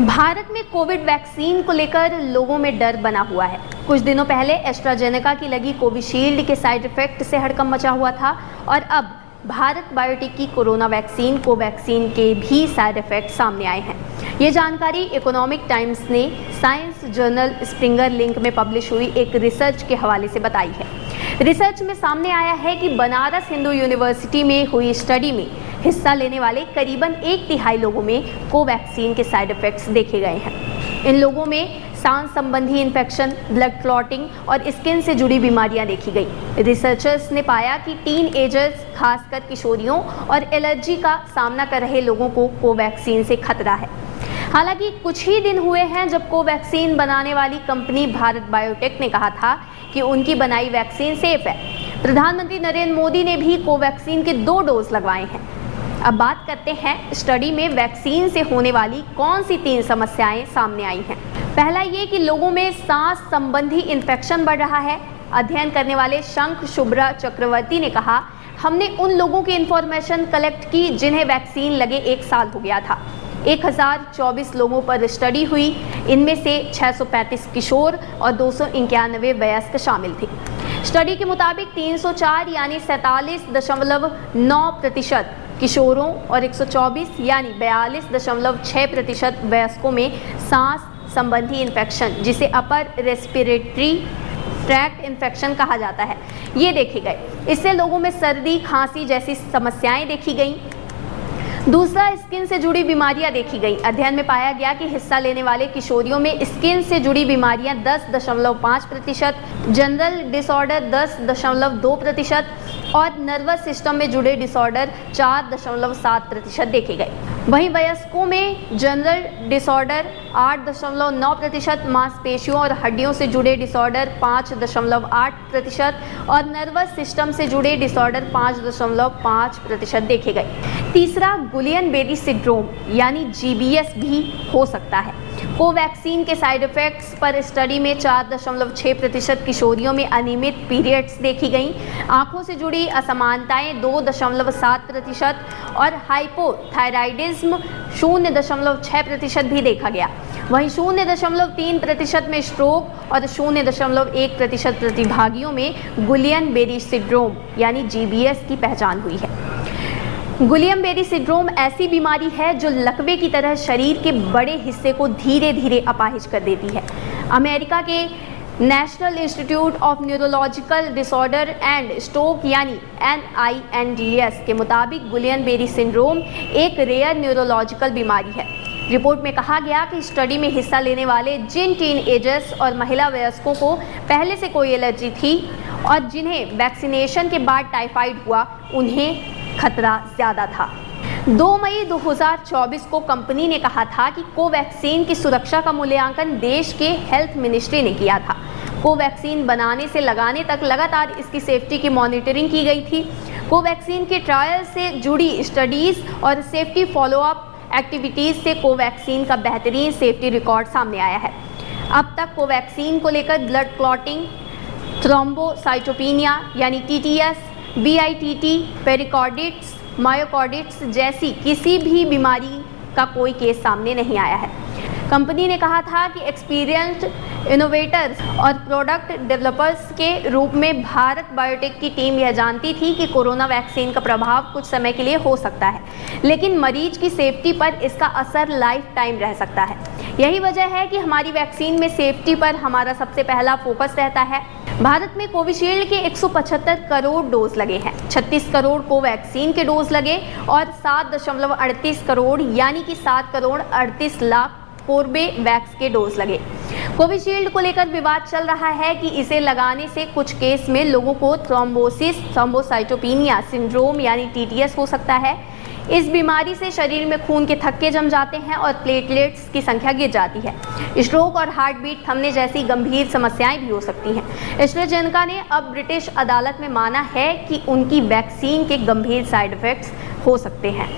भारत में Covid vaccine को लेकर लोगों में डर बना हुआ है। कुछ दिनों पहले एस्ट्राजेनेका की लगी कोविशील्ड के साइड इफेक्ट से हड़कंप मचा हुआ था और अब भारत बायोटेक की कोरोना वैक्सीन कोवैक्सीन के भी साइड इफेक्ट सामने आए हैं। ये जानकारी इकोनॉमिक टाइम्स ने साइंस जर्नल स्प्रिंगर लिंक में पब्लिश हुई एक रिसर्च के हवाले से बताई है। रिसर्च में सामने आया है कि बनारस हिंदू यूनिवर्सिटी में हुई स्टडी में हिस्सा लेने वाले करीबन 1/3 लोगों में कोवैक्सीन के साइड इफेक्ट्स देखे गए हैं। इन लोगों में सांस संबंधी इन्फेक्शन, ब्लड क्लॉटिंग और स्किन से जुड़ी बीमारियां देखी गई। रिसर्चर्स ने पाया कि टीनएजर्स, खासकर किशोरियों और एलर्जी का सामना कर रहे लोगों को कोवैक्सीन से खतरा है। हालांकि कुछ ही दिन हुए हैं जब कोवैक्सीन बनाने वाली कंपनी भारत बायोटेक ने कहा था कि उनकी बनाई वैक्सीन सेफ है। प्रधानमंत्री नरेंद्र मोदी ने भी कोवैक्सीन के 2 डोज लगवाए हैं। अब बात करते हैं स्टडी में वैक्सीन से होने वाली कौन सी 3 समस्याएं सामने आई हैं। पहला ये कि लोगों में सांस संबंधी इन्फेक्शन बढ़ रहा है। अध्ययन करने वाले शंख शुभ्रा चक्रवर्ती ने कहा, हमने उन लोगों की इंफॉर्मेशन कलेक्ट की जिन्हें वैक्सीन लगे 1 साल हो गया था। 1024 लोगों पर स्टडी हुई। इनमें से 635 किशोर और 291 वयस्क शामिल थे। स्टडी के मुताबिक 304 यानी 47.9% किशोरों और 124 यानी 42.6% वयस्कों में सांस संबंधी इन्फेक्शन, जिसे अपर रेस्पिरेटरी ट्रैक्ट इन्फेक्शन कहा जाता है, ये देखे गए। इससे लोगों में सर्दी, खांसी जैसी समस्याएं देखी गईं। दूसरा, स्किन से जुड़ी बीमारियां देखी गई। अध्ययन में पाया गया कि हिस्सा लेने वाले किशोरियों में स्किन से जुड़ी बीमारियां 10.5%, जनरल डिसऑर्डर 10.2% और नर्वस सिस्टम में जुड़े डिसऑर्डर 4.7% देखे गए। वहीं वयस्कों में जनरल डिसऑर्डर 8.9%, मांसपेशियों और हड्डियों से जुड़े डिसऑर्डर 5.8% और नर्वस सिस्टम से जुड़े डिसऑर्डर 5.5% देखे गए। तीसरा, गुलियन बेरी सिंड्रोम यानी GBS भी हो सकता है। कोवैक्सीन के साइड इफेक्ट्स पर स्टडी में 4.6% किशोरियों में अनियमित पीरियड्स देखी गईं। आंखों से जुड़ी असमानताएं 2.7% और हाइपोथायराइडिज्म 0.6% भी देखा गया। वहीं 0.3% में स्ट्रोक और 0.1% प्रतिभागियों में गुलियन बेरी सिंड्रोम यानी GBS की पहचान हुई है। गुलियन बेरी सिंड्रोम ऐसी बीमारी है जो लकवे की तरह शरीर के बड़े हिस्से को धीरे धीरे अपाहिज कर देती है। अमेरिका के national institute of neurological disorder and stroke यानी NINDS के मुताबिक गुलियन बेरी सिंड्रोम एक रेयर न्यूरोलॉजिकल बीमारी है। रिपोर्ट में कहा गया कि स्टडी में हिस्सा लेने वाले जिन टीनएजर्स और महिला वयस्कों को पहले से कोई एलर्जी थी और जिन्हें वैक्सीनेशन के बाद टाइफाइड हुआ, उन्हें खतरा ज़्यादा था। 2 मई 2024 को कंपनी ने कहा था कि कोवैक्सीन की सुरक्षा का मूल्यांकन देश के हेल्थ मिनिस्ट्री ने किया था। कोवैक्सीन बनाने से लगाने तक लगातार इसकी सेफ्टी की मॉनिटरिंग की गई थी। कोवैक्सीन के ट्रायल से जुड़ी स्टडीज़ और सेफ्टी फॉलोअप एक्टिविटीज़ से कोवैक्सीन का बेहतरीन सेफ्टी रिकॉर्ड सामने आया है। अब तक कोवैक्सीन को लेकर ब्लड क्लॉटिंग, थ्रोम्बोसाइटोपेनिया यानी TTS, VITT, पेरिकार्डिट्स, मायोकार्डिट्स जैसी किसी भी बीमारी का कोई केस सामने नहीं आया है। कंपनी ने कहा था कि एक्सपीरियंस्ड इनोवेटर्स और प्रोडक्ट डेवलपर्स के रूप में भारत बायोटेक की टीम यह जानती थी कि कोरोना वैक्सीन का प्रभाव कुछ समय के लिए हो सकता है, लेकिन मरीज की सेफ्टी पर इसका असर लाइफ टाइम रह सकता है। यही वजह है कि हमारी वैक्सीन में सेफ्टी पर हमारा सबसे पहला फोकस रहता है। भारत में कोविशील्ड के 175 करोड़ डोज लगे हैं। 36 करोड़ कोवैक्सीन के डोज लगे और 7.38 करोड़ यानी कि 7 करोड़ 38 लाख कोर्बेवैक्स के डोज लगे। कोविशील्ड को लेकर विवाद चल रहा है कि इसे लगाने से कुछ केस में लोगों को थ्रोम्बोसिस, थ्रोम्बोसाइटोपेनिया सिंड्रोम यानी TTS हो सकता है। इस बीमारी से शरीर में खून के थक्के जम जाते हैं और प्लेटलेट्स की संख्या गिर जाती है। स्ट्रोक और हार्ट बीट थमने जैसी गंभीर समस्याएं भी हो सकती हैं। एस्ट्राजेनेका ने अब ब्रिटिश अदालत में माना है कि उनकी वैक्सीन के गंभीर साइड इफेक्ट्स हो सकते हैं।